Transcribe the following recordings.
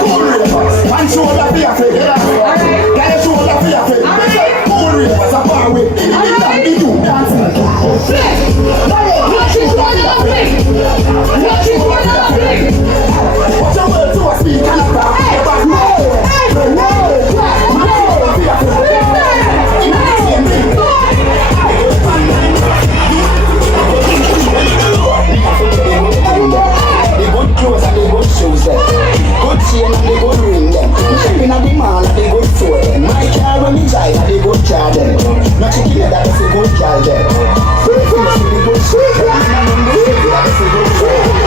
Cool ravers, and shoulder for your friend. Get a shoulder for your friend. Cool ravers, a bar with the two dancing. Watch it for the lovely. Watch it for the lovely. What's your word to a speak and a back? The good clothes and the good shoes them. Good chain and the good ring them. Shipping at the mall and the good store them. My car when me drive and the good car them. Not chicken that is a good car them. Free fish with the good sweet them. And the city that is a good sweet them.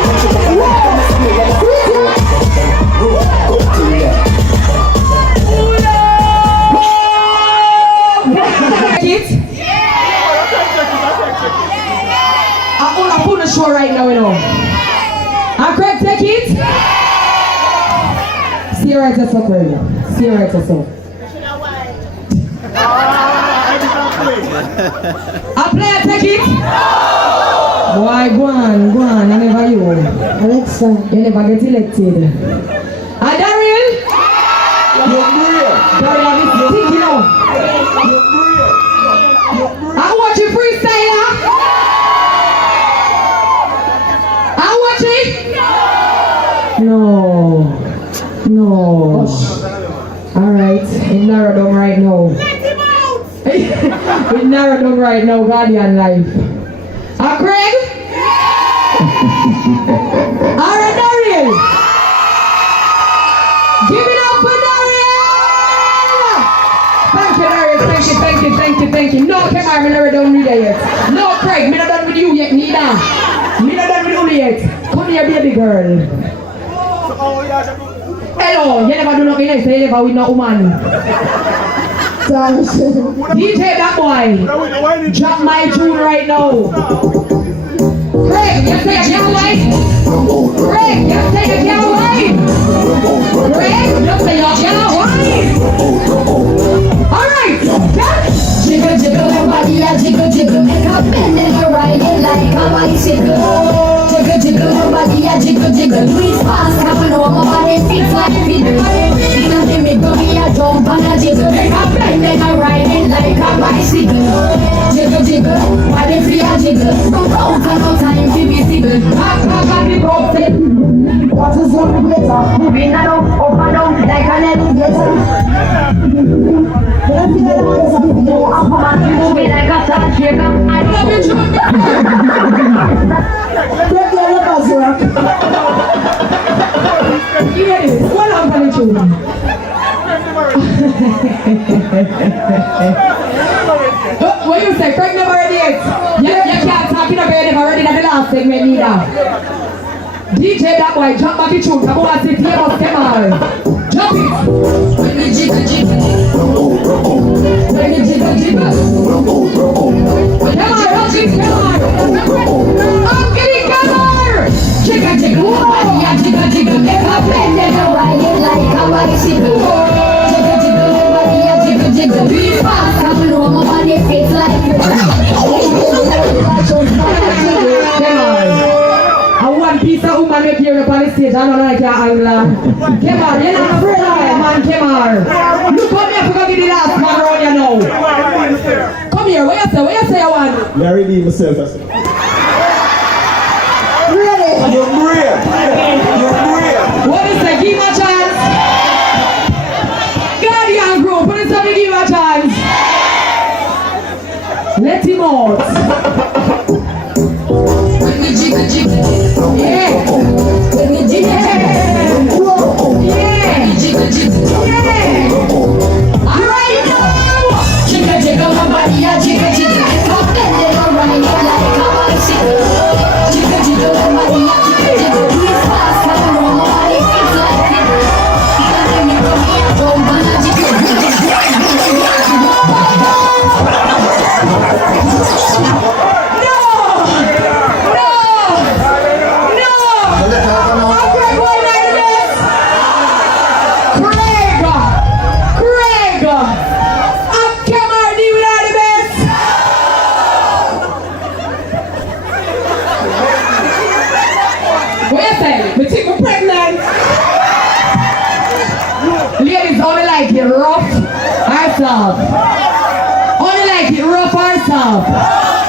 Good thing them. Kids? I'm on the show right now, you know. I'm Craig, take it. See you right yourself, Craig. See you right yourself. I play, take it. Boy, go on, I never you. Alexa, you never get elected. Daryl? You're real. Daryl, I'm thinking now. I watch you freestyler. I watch it. No. Alright, it narrowed down right now. It narrowed down right now, Guardian Life. Craig? Alright, Daryl. Give it up for Daryl. Thank you, Daryl. Thank you. No, come on, me never done with you yet. No, Craig, me not done with you yet, neither. Me not done with you yet. Come here, baby girl. Hello, you never do nothing nice, you never with no woman. DJ that boy. Drop my tune right now. Craig, you say I can't wait. Craig, you say I can't wait. Craig, you say I can't wait. Alright, jiggle, jiggle, everybody, jiggle, jiggle, make a bend and a ride it like a bicycle. Jiggle, jiggle, everybody, jiggle, jiggle, do it fast, have a know my body feels like fiddle. Because they make me a jump and a jiggle, make a bend and a ride it like a bicycle. Jiggle, jiggle, body free a jiggle, from round and no time to be civil. Back and the broken. What is your better? Moving around, up and down, like an elevator. Moving like a sand shaker. I love you, you ready? What I'm gonna do? What you say? Craig never ready yet. You can't talk, you never ready in the last segment neither. DJ that boy, jump back the tune. Come on, sit here, but come on. Jump it. when you jiggle, jiggle. When you jiggle, jiggle. Come on, rock it, come on. Get it, come on. Jiggle, jiggle, everybody, jiggle, jiggle, make a bend and a ride it like a bicycle. Jiggle, jiggle, everybody, jiggle, jiggle, do it fast, have a know my body feels like one piece of woman make you up on the stage, I don't like your angle. Come on, you're not afraid of it, man, come on. Look come here, forgot the last one around you now. Come here, what you say you want? I redeem myself. Really? You're real. What is that? Give him a chance. Guardian group, what is that? Give him a chance. Let him out. when you jiggle, jiggle. Yeah. When you jiggle, Yeah. jiggle, jiggle. Yeah. All right now. Jiggle, jiggle, my body, jiggle, jiggle. Make a bend and a ride it like a bicycle. Jiggle, jiggle, my body, jiggle, jiggle. like it rough or soft? Only like it rough or soft?